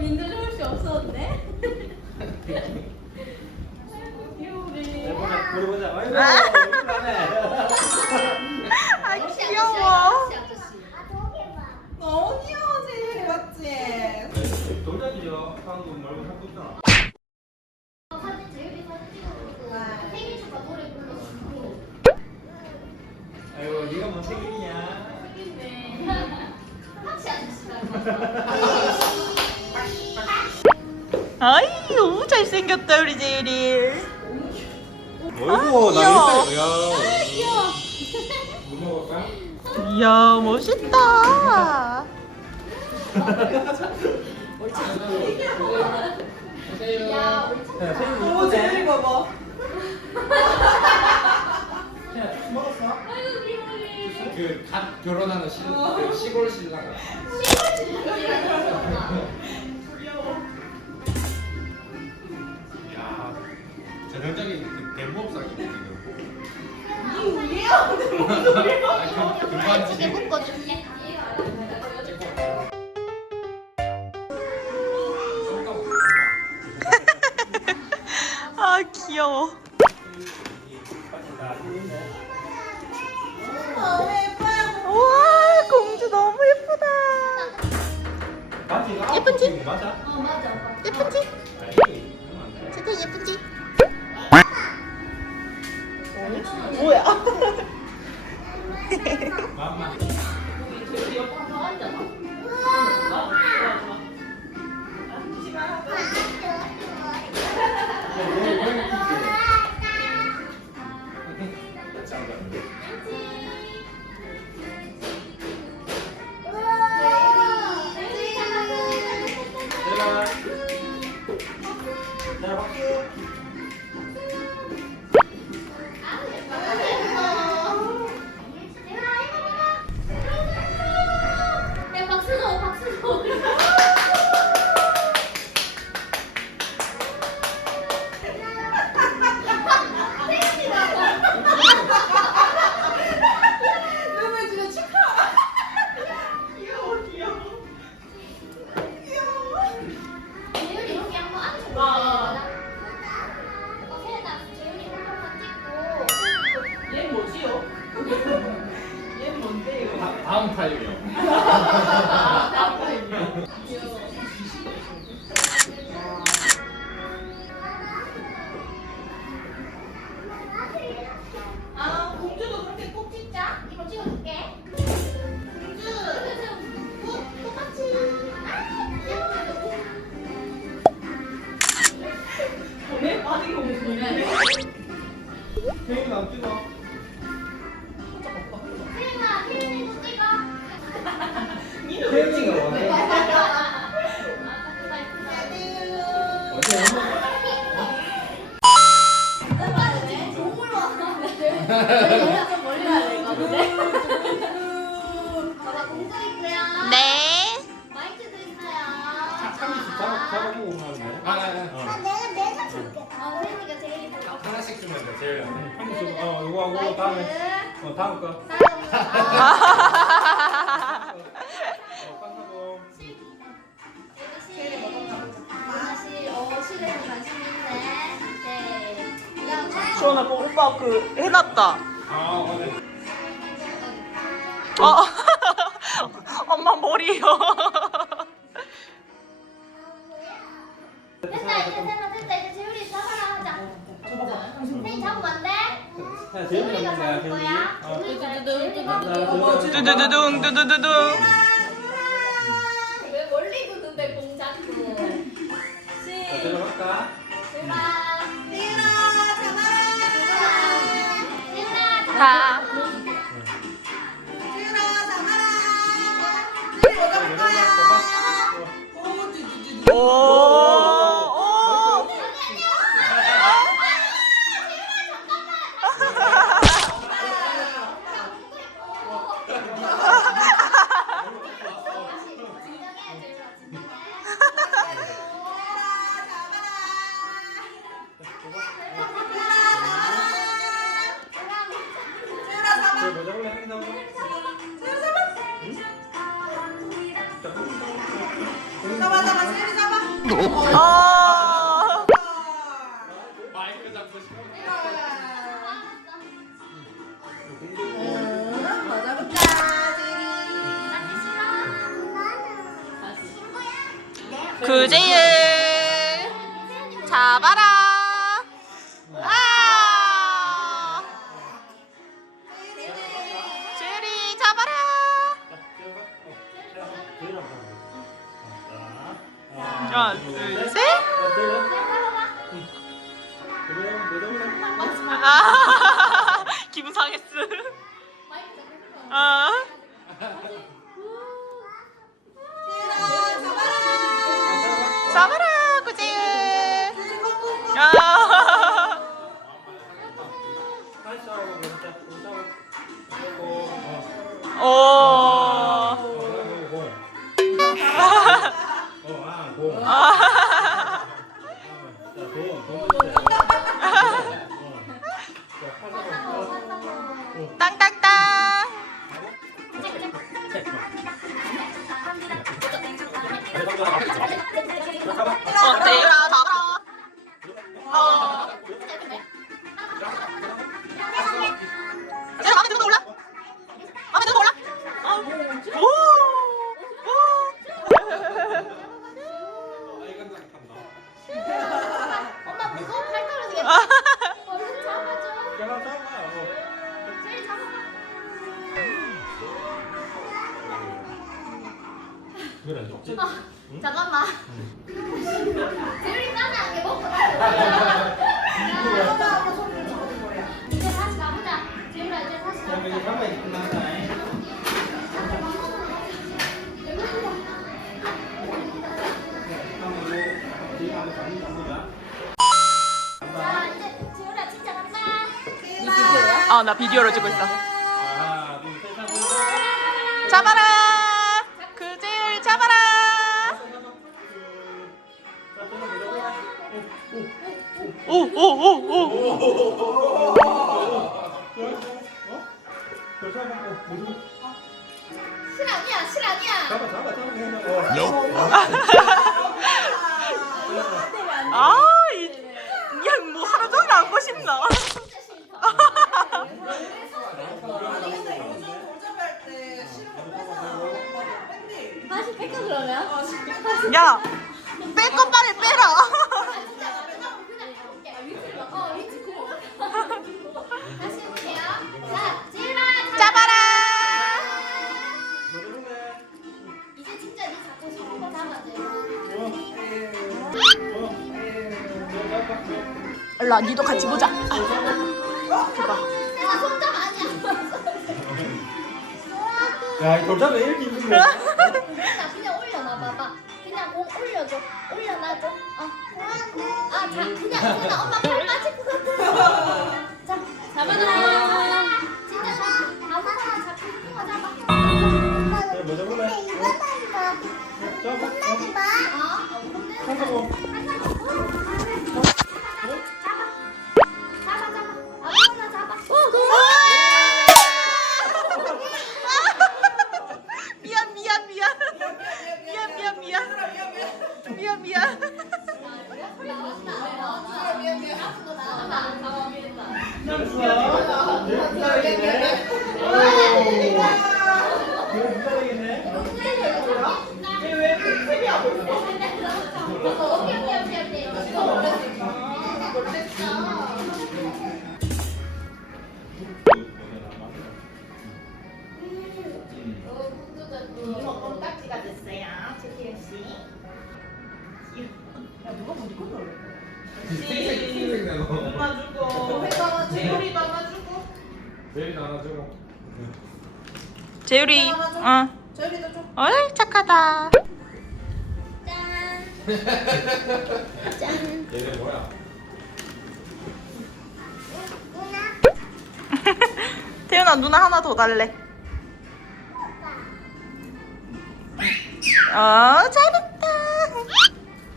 민들 좋을 수 없었는데? 귀여우래. 해보자, 물어보자. 아이고, 아. 이쁘네. 아 아저씨, 귀여워. 아저씨, 아저씨. 너무 귀여워, 제이리 맞지? 동작이죠. 한국 말고 한국 있잖아. 사진 제일이 사진 찍어주고 생일 축하 노래 불러주고 아이고, 네가 뭔 생일이냐? 같이 앉으시라고 아이 너무 잘생겼다 우리 제일이. 어이구, 귀여워. 나 야. 귀여워. 못 먹을까? 이야 멋있다. 야 야, 이쁘네. 제이리 봐봐. 야? 아이고 귀여워 그갓 결혼하는 시, 그 시골 신랑 야 뭐야? 잡아보고 하는 거야? 아, 아, 아. 내가 내가 줄게 어 세연이가 제일 이쁘다 하나씩 주면 돼 제일 한입 줘. 어 이거 하고 다음에 어 다음 거. 다음 아어 깜짝고. 다시 어 실내에 관심 있네 네 그다음 시원아 그 오빠 그 해놨다. 아 맞네. 어. 엄마 머리요. 됐다 이제 세마 됐다 이제 재율이 잡아라 하자 세이 잡으면 안 돼? 재율이가 잡을 가 거야. 재율이가 어. 두두두둥 두두두둥. 왜 멀리 두는데 공 잡고 자 들어갈까? 재율아 세연아 잡아라. 재율아 자. Oh. Oh. 잠깐만. 먹고 나서. 엄마 손을 잡아줄 거야. 이제 다시 가보자. 제일아 이제 다시 가보자. 자 이제 제일아 진짜 간다. 아, 나 비디오를 찍고 있어. 잡아라. 아, 이, 야, 뭐 하루 종일 안고 싶나? 진짜 싫다. 아니, 근데 요즘 골잡이할 때 싫은 거 빼잖아. 뺀디. 다시 뺄까 그러면? 어, 싫다. 야, 빼건 빨리 빼라. 일로 와, 니도 같이 보자. 아, 봐봐. 내가 손잡 아니야. 야 골잡이 이렇게 힘든데 그냥 그냥 올려놔 봐봐. 그냥 공 올려줘. 올려놔줘. 어. 아, 자, 그냥 그냥 엄마 팔 빠질 것 같아. 자, 잡아라. 진짜 잡아. 아무거나 잡고 싶은 거 잡아. 뭐 잡을래? 잡아 어? 어, 혼내는 거. 잡아. 재율이, 어. 재율이도 좀. 어이, 착하다. 얘네 뭐야? 태연아, 누나 하나 더 달래. 어, 잘했다.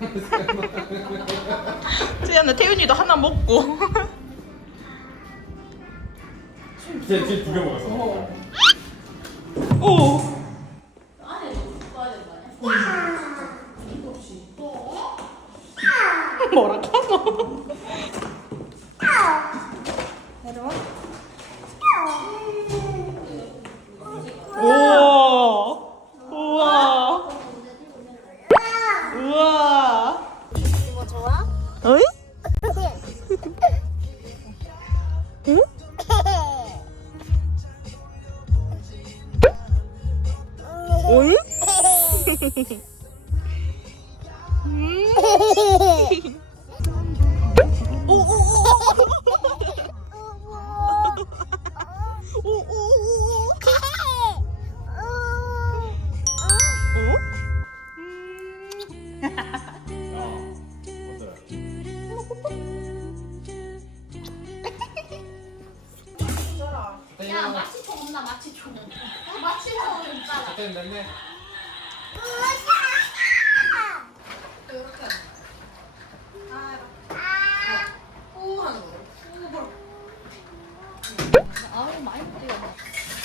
태연아, 태윤이도 하나 먹고. 쟤 지금 두개 먹었어. 오. 됐네.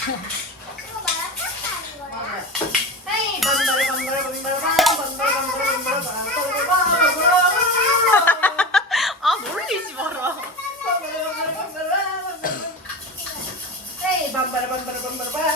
Yeah. 헤이 반바리 반바리 반바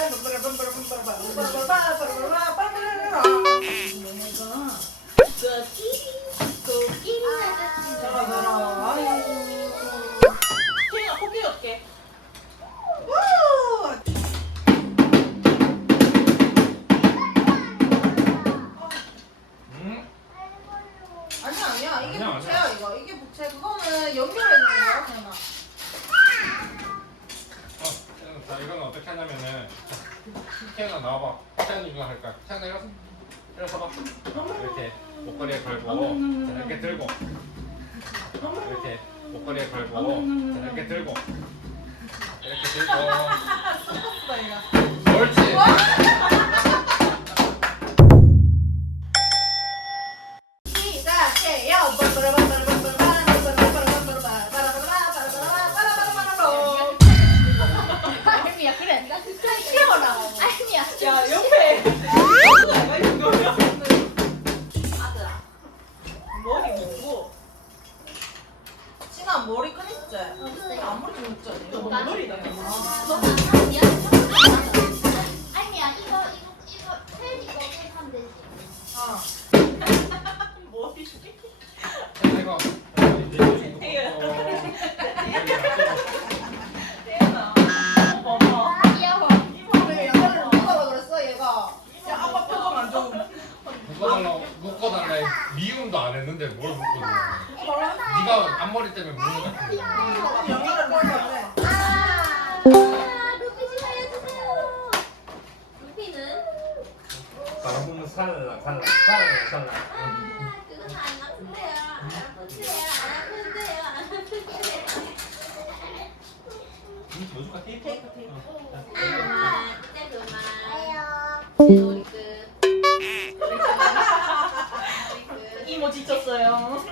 이모 지쳤어요.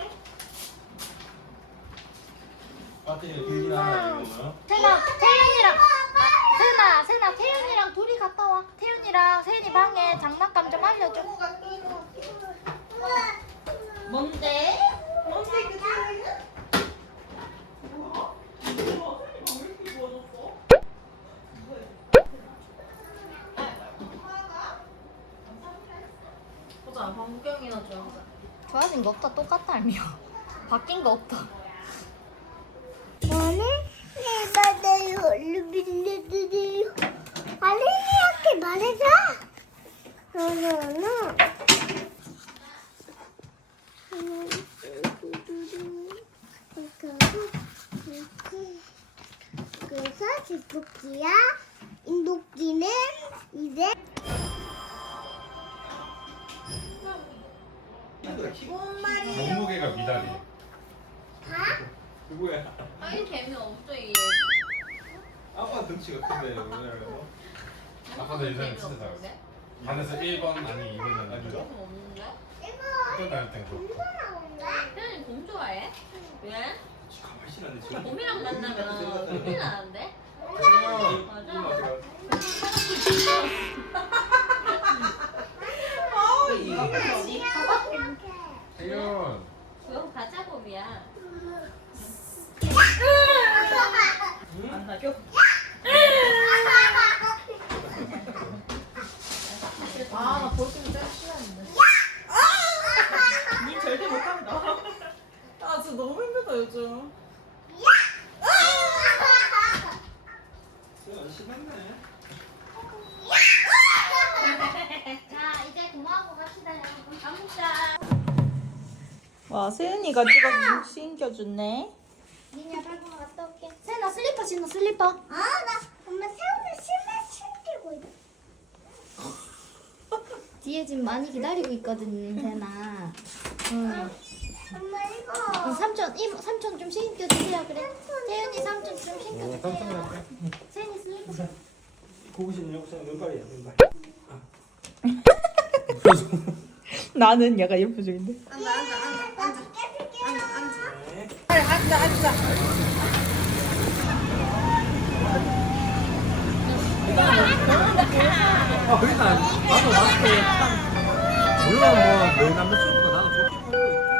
배터리가 길긴 세나 태윤이랑 아, 세나 세나 태윤이랑 둘이 갔다 와 태윤이랑 세윤이 방에 장난감 좀 알려줘? 뭔데 그게 보자 방구경이나 좀 좋아진 거 없다 똑같다 알미야 바뀐 거 없다 나는 내가 내 루비르르르 알리한테 말해줘. 너너너. 그래서 집복지야 인독지는 이제 몸무게가 미달이 누구야? 아니 재미없어 이게. 아빠 등치가 큰데 오늘 어? 아빠도 예전에 진짜 잘했어 반에서 1번 아니 2번은 아니죠? 없는데? 어떤 다닐 땐 그렇고 태윤이 곰 좋아해? 왜? 가만히 있으라는데 지금. 곰이랑 만나면 눈이 나는데? 그건 가자곰이야. 아나 볼 세은이가 찍어 신겨줬네. 니냐 빨리 갔다 올게. 세나 슬리퍼 신어 슬리퍼. 아, 나 엄마 새우를 신발 신기고 있어. 뒤에 지금 많이 기다리고 있거든 세나. 응. 엄마 이거. 그럼 삼촌 이 삼촌 좀 신겨 주세요 그래. 세윤이 삼촌 좀 신겨 네, 주세요. 세윤이 슬리퍼. 고구신 여기서 왼발이야 왼발. 나는 약간 이런 표정인데. 앉아 앉아. 아 그러니까 나도 때 물론 뭐내 남자친구가 나도 좋게 보고 있지.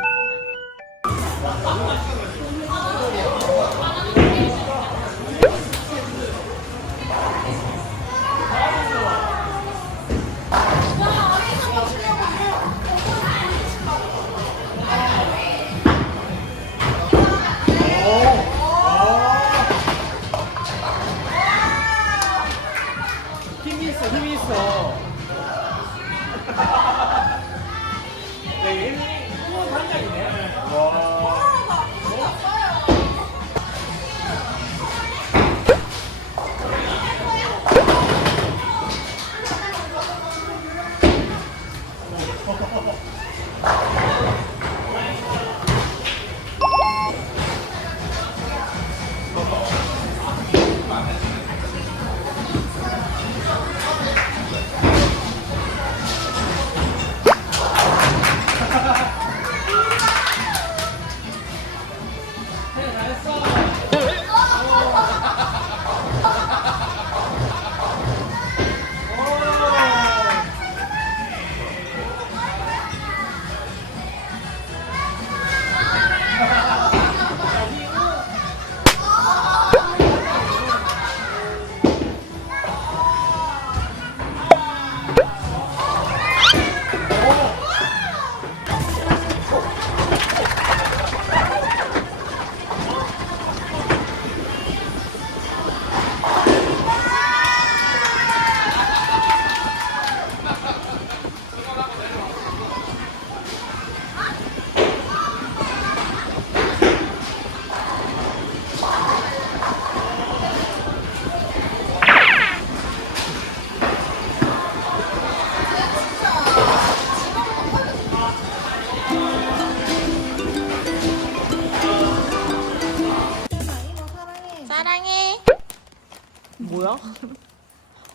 뭐야?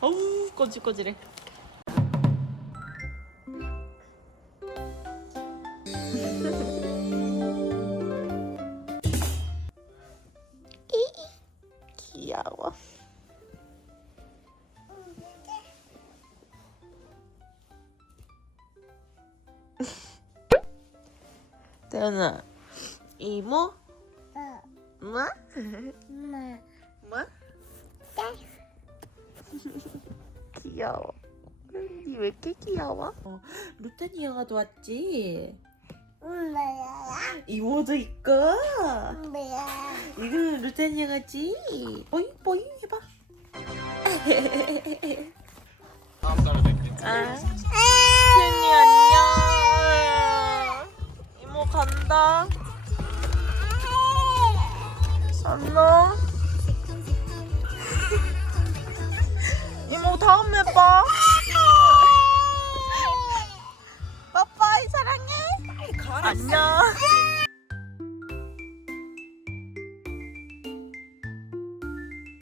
어우 꼬질꼬질해. 귀여워. 태연아, 루테니아가 도왔지? 응, 뭐야? 이모도 있고? 응, 뭐야? 이거 루테니아가지? 보잉, 보잉 해봐. 다음 달에 뵙겠지. 아. 루테니 안녕. 이모 간다. 안녕. 이모 다음에 봐. 사랑해. 안녕. 예.